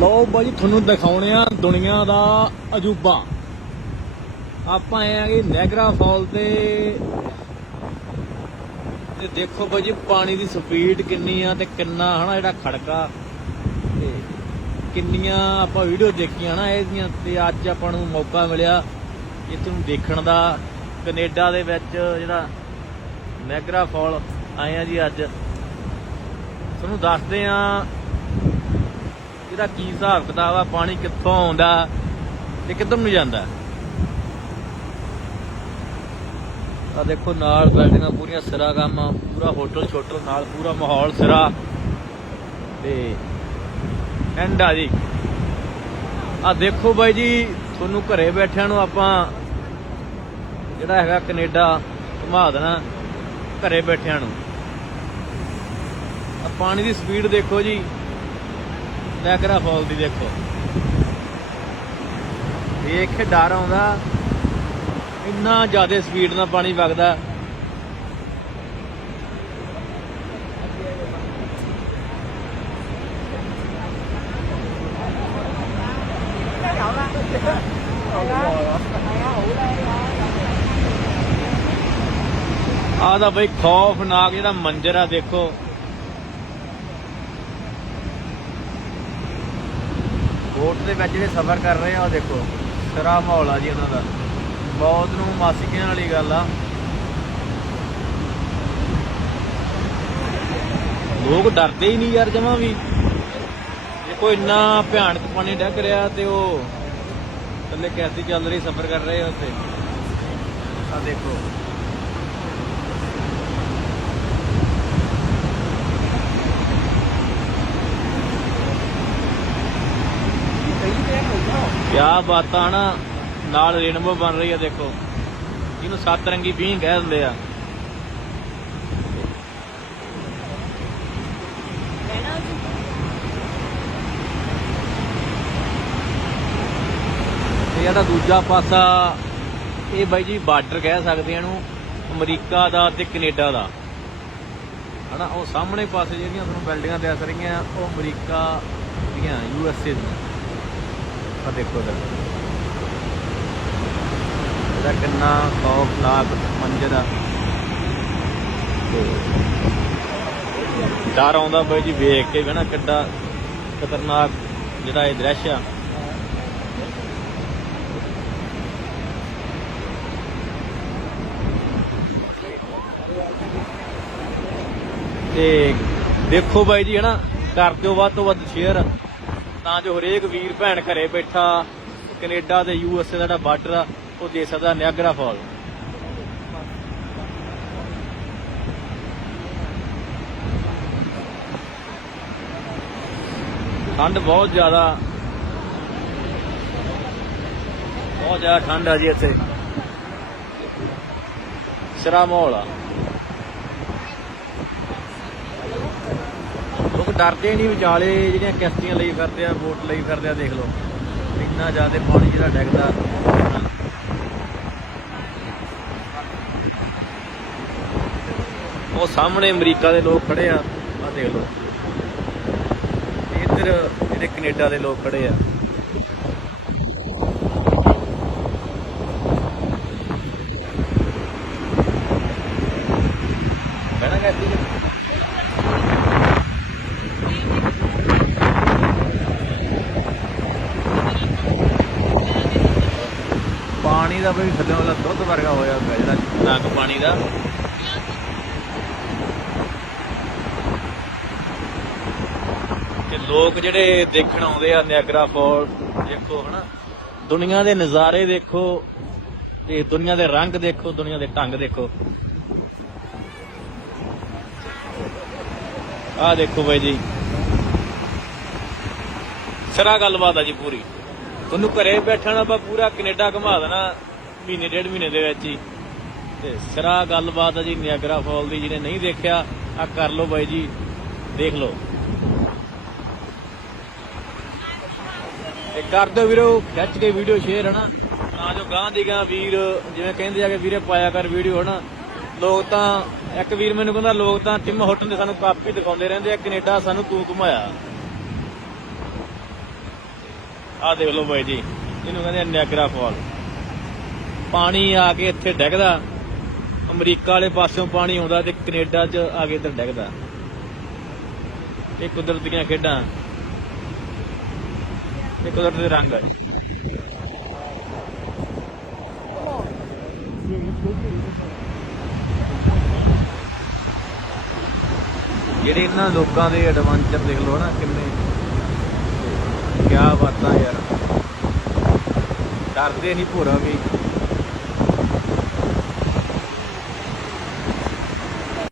ਲਓ ਬਾਜੀ ਤੁਹਾਨੂੰ ਦਿਖਾਉਣੇ ਆ ਦੁਨੀਆ ਦਾ ਅਜੂਬਾ। ਆਪਾਂ ਆਏ ਆਂਗੇ ਨੈਗਰਾ ਫਾਲ ਤੇ। ਤੇ ਦੇਖੋ ਬਾਜੀ ਪਾਣੀ ਦੀ ਸਪੀਡ ਕਿੰਨੀ ਆ ਤੇ ਕਿੰਨਾ ਹਨਾ ਜਿਹੜਾ ਖੜਕਾ। ਤੇ ਕਿੰਨੀਆਂ ਆਪਾਂ ਵੀਡੀਓ ਦੇਖੀਆਂ ਨਾ ਇਹਦੀਆਂ ਤੇ ਅੱਜ ਆਪਾਂ ਨੂੰ ਮੌਕਾ ਮਿਲਿਆ ਇੱਥੇ ਨੂੰ ਦੇਖਣ ਦਾ। ਕੈਨੇਡਾ ਦੇ ਵਿੱਚ ਜਿਹੜਾ ਨੈਗਰਾ ਫਾਲ, ਆਏ ਆ ਜੀ ਅੱਜ। ਤੁਹਾਨੂੰ ਦੱਸਦੇ ਆ ਇਹਦਾ ਕੀ ਹਿਸਾਬ ਕਿਤਾਬ ਆ? ਪਾਣੀ ਕਿੱਥੋਂ ਆਉਂਦਾ ਤੇ ਕਿੱਧਰ ਨੂੰ ਜਾਂਦਾ? ਆ ਦੇਖੋ, ਨਾਲ ਬਿਲਡਿੰਗਾਂ ਪੂਰੀਆਂ ਸਿਰਾ ਕੰਮ ਪੂਰਾ ਹੋਟਲ ਛੋਟਲ ਨਾਲ, ਪੂਰਾ ਮਾਹੌਲ ਸਿਰਾ। ਤੇ ਐਂਡ ਆ ਜੀ। ਆ ਦੇਖੋ ਬਾਈ ਜੀ, ਤੁਹਾਨੂੰ ਘਰੇ ਬੈਠਿਆਂ ਨੂੰ ਆਪਾਂ ਜਿਹੜਾ ਹੈਗਾ ਕੈਨੇਡਾ ਘੁਮਾ ਦੇਣਾ ਘਰੇ ਬੈਠਿਆਂ ਨੂੰ। ਆ ਪਾਣੀ ਦੀ ਸਪੀਡ ਦੇਖੋ ਜੀ ਨੈਗਰਾ ਫਾਲ ਦੀ ਦੇਖੋ। ਦੇਖ ਕੇ ਡਰ ਆਉਂਦਾ। ਇੰਨਾ ਜ਼ਿਆਦਾ ਸਪੀਡ ਨਾਲ ਪਾਣੀ ਵਗਦਾ। ਆਹ ਦਾ ਬਈ ਖੌਫਨਾਕ ਜਿਹੜਾ ਮੰਜ਼ਰ ਆ, ਦੇਖੋ। ਬੋਟ ਦੇ ਵਿੱਚ ਜਿਹੜੇ ਸਫ਼ਰ ਕਰ ਰਹੇ ਆ ਉਹ ਦੇਖੋ। ਸਰਾ ਮਾਹੌਲ ਆ ਜੀ ਉਹਨਾਂ ਦਾ। ਬਹੁਤ ਨੂੰ ਮਾਸਿਕਿਆਂ ਵਾਲੀ ਗੱਲ ਆ। ਲੋਕ ਡਰਦੇ ਹੀ ਨਹੀਂ ਯਾਰ ਜਮਾ ਵੀ। ਦੇਖੋ ਇੰਨਾ ਭਿਆਨਕ ਪਾਣੀ ਡੱਕ ਰਿਹਾ ਤੇ ਉਹ ਥੱਲੇ ਕੈਸੀ ਚੱਲ ਰਹੀ ਸਫ਼ਰ ਕਰ ਰਹੇ ਆ ਉੱਥੇ। ਆ ਦੇਖੋ। ਕਿਆ ਬਾਤਾਂ ਨਾ, ਨਾਲ ਰੇਨਬੋ ਬਣ ਰਹੀ ਆ ਦੇਖੋ। ਜਿਹਨੂੰ ਸੱਤ ਰੰਗੀ ਬੀਂ ਕਹਿ ਦਿੰਦੇ ਆ। ਜਿਹੜਾ ਦੂਜਾ ਪਾਸਾ, ਇਹ ਬਾਈ ਜੀ ਬਾਰਡਰ ਕਹਿ ਸਕਦੇ ਆ ਇਹਨੂੰ, ਅਮਰੀਕਾ ਦਾ ਤੇ ਕੈਨੇਡਾ ਦਾ। ਹਨਾ, ਉਹ ਸਾਹਮਣੇ ਪਾਸੇ ਜਿਹੜੀਆਂ ਤੁਹਾਨੂੰ ਬਿਲਡਿੰਗਾਂ ਦਿਸ ਰਹੀਆਂ, ਉਹ ਅਮਰੀਕਾ ਦੀਆਂ, ਯੂ ਐਸ ਏ ਦੀਆਂ। ਆ ਦੇਖੋ ਦਾ ਇਹਦਾ ਕਿੰਨਾ ਖੌਫਨਾਕ ਮੰਜ਼ਰ ਆ। ਤੇ ਡਰ ਆਉਂਦਾ ਬਾਈ ਜੀ ਵੇਖ ਕੇ ਨਾ ਕਿੱਡਾ ਖਤਰਨਾਕ ਜਿਹੜਾ ਇਹ ਦ੍ਰਿਸ਼ ਆ। ਤੇ ਦੇਖੋ ਬਾਈ ਜੀ ਹਨਾ, ਕਰ ਦਿਓ ਵੱਧ ਤੋਂ ਵੱਧ ਸ਼ੇਅਰ ਤਾਂ ਜੋ ਹਰੇਕ ਵੀਰ ਭੈਣ ਘਰੇ ਬੈਠਾ, ਕੈਨੇਡਾ ਤੇ ਯੂ ਐਸ ਏ ਦਾ ਜਿਹੜਾ ਬਾਰਡਰ ਆ, ਉਹ ਦੇ ਸਕਦਾ ਨਿਆਗਰਾ ਫਾਲ। ਠੰਡ ਬਹੁਤ ਜ਼ਿਆਦਾ। ਬਹੁਤ ਜ਼ਿਆਦਾ ਠੰਡ ਆ ਜੀ ਇੱਥੇ। ਸਿਰਾ ਮਾਹੌਲ ਆ ਲੋਕ ਡਰਦੇ ਨਹੀਂ ਵਿਚਾਲੇ, ਜਿਹੜੀਆਂ ਕਿਸ਼ਤੀਆਂ ਲਈ ਫਿਰਦੇ ਆ, ਬੋਟ ਲਈ ਫਿਰਦੇ ਆ, ਦੇਖ ਲਓ। ਇੰਨਾ ਜ਼ਿਆਦਾ ਪਾਣੀ ਜਿਹੜਾ ਡੈਗਦਾ। ਉਹ ਸਾਹਮਣੇ ਅਮਰੀਕਾ ਦੇ ਲੋਕ ਖੜੇ ਆ। ਆ ਦੇਖ ਲਓ। ਇੱਧਰ ਜਿਹੜੇ ਕੈਨੇਡਾ ਦੇ ਲੋਕ ਖੜੇ ਆ। ਪਾਣੀ ਦਾ ਵੀ ਥੱਲੇ ਵਾਲਾ ਦੁੱਧ ਵਰਗਾ ਹੋਇਆ ਪਿਆ ਜਿਹੜਾ ਨੱਕ ਪਾਣੀ ਦਾ। ਤੇ ਲੋਕ ਜਿਹੜੇ ਦੇਖਣ ਆਉਂਦੇ ਆ ਨਿਆਗਰਾ ਫਾਲ ਦੇਖੋ ਹਨਾ, ਦੁਨੀਆ ਦੇ ਨਜ਼ਾਰੇ ਦੇਖੋ ਤੇ ਦੁਨੀਆ ਦੇ ਰੰਗ ਦੇਖੋ, ਦੁਨੀਆ ਦੇ ਢੰਗ ਦੇਖੋ। ਆਹ ਦੇਖੋ ਬਾਈ ਜੀ। ਸਰਾ ਗੱਲਬਾਤ ਆ ਜੀ ਪੂਰੀ। ਤੁਹਾਨੂੰ ਘਰੇ ਬੈਠਣਾ ਆਪਾਂ ਪੂਰਾ ਕੈਨੇਡਾ ਘੁਮਾ ਦੇਣਾ, ਮਹੀਨੇ, ਡੇਢ ਮਹੀਨੇ ਦੇ ਵਿੱਚ ਹੀ। ਤੇ ਸਰਾ ਗੱਲਬਾਤ ਆ ਜੀ, ਨਿਆਗਰਾ ਫਾਲ ਦੀ, ਜਿਹਨੇ ਨਹੀਂ ਦੇਖਿਆ, ਆ ਕਰ ਲਓ ਬਾਈ ਜੀ, ਦੇਖ ਲਓ। ਤੇ ਕਰ ਦਿਓ ਵੀਰੋ, ਖਿੱਚ ਕੇ ਵੀਡੀਓ ਸ਼ੇਅਰ ਹਨਾ। ਤਾਂ ਜੋ ਗਾਂ ਦੀ ਗਾਂ ਵੀਰ, ਜਿਵੇਂ ਕਹਿੰਦੇ ਆ ਕਿ ਵੀਰੇ, ਪਾਇਆ ਕਰ ਵੀਡੀਓ, ਹਨਾ। ਲੋਕ ਤਾਂ, ਇੱਕ ਵੀਰ ਮੈਨੂੰ ਕਹਿੰਦਾ, ਲੋਕ ਤਾਂ ਟਿਮ ਹੋਟਨ ਦੇ ਸਾਨੂੰ ਕਾਪੀ ਦਿਖਾਉਂਦੇ ਰਹਿੰਦੇ ਆ, ਕੈਨੇਡਾ ਸਾਨੂੰ ਤੂੰ ਘੁਮਾਇਆ। ਆਹ ਦੇਖ ਲਓ ਬਾਈ ਜੀ, ਇਹਨੂੰ ਕਹਿੰਦੇ ਆ ਨਿਆਗਰਾ ਫਾਲ ਪਾਣੀ ਆ ਕੇ ਇੱਥੇ ਡਿੱਗਦਾ, ਅਮਰੀਕਾ ਵਾਲੇ ਪਾਸਿਓਂ ਪਾਣੀ ਆਉਂਦਾ ਤੇ ਕੈਨੇਡਾ 'ਚ ਆ ਕੇ ਇੱਧਰ ਡਿੱਗਦਾ। ਇਹ ਕੁਦਰਤ ਦੀਆਂ ਖੇਡਾਂ। ਇਹ ਕੁਦਰਤ ਦੇ ਰੰਗ ਆ ਜਿਹੜੇ ਇਹਨਾਂ ਲੋਕਾਂ ਦੇ ਐਡਵੈਂਚਰ ਦੇਖ ਲਓ ਨਾ, ਕਿੰਨੇ ਕਿਆ ਯਾਰ। ਡਰਦੇ ਨਹੀਂ ਭੋਰਾ ਵੀ।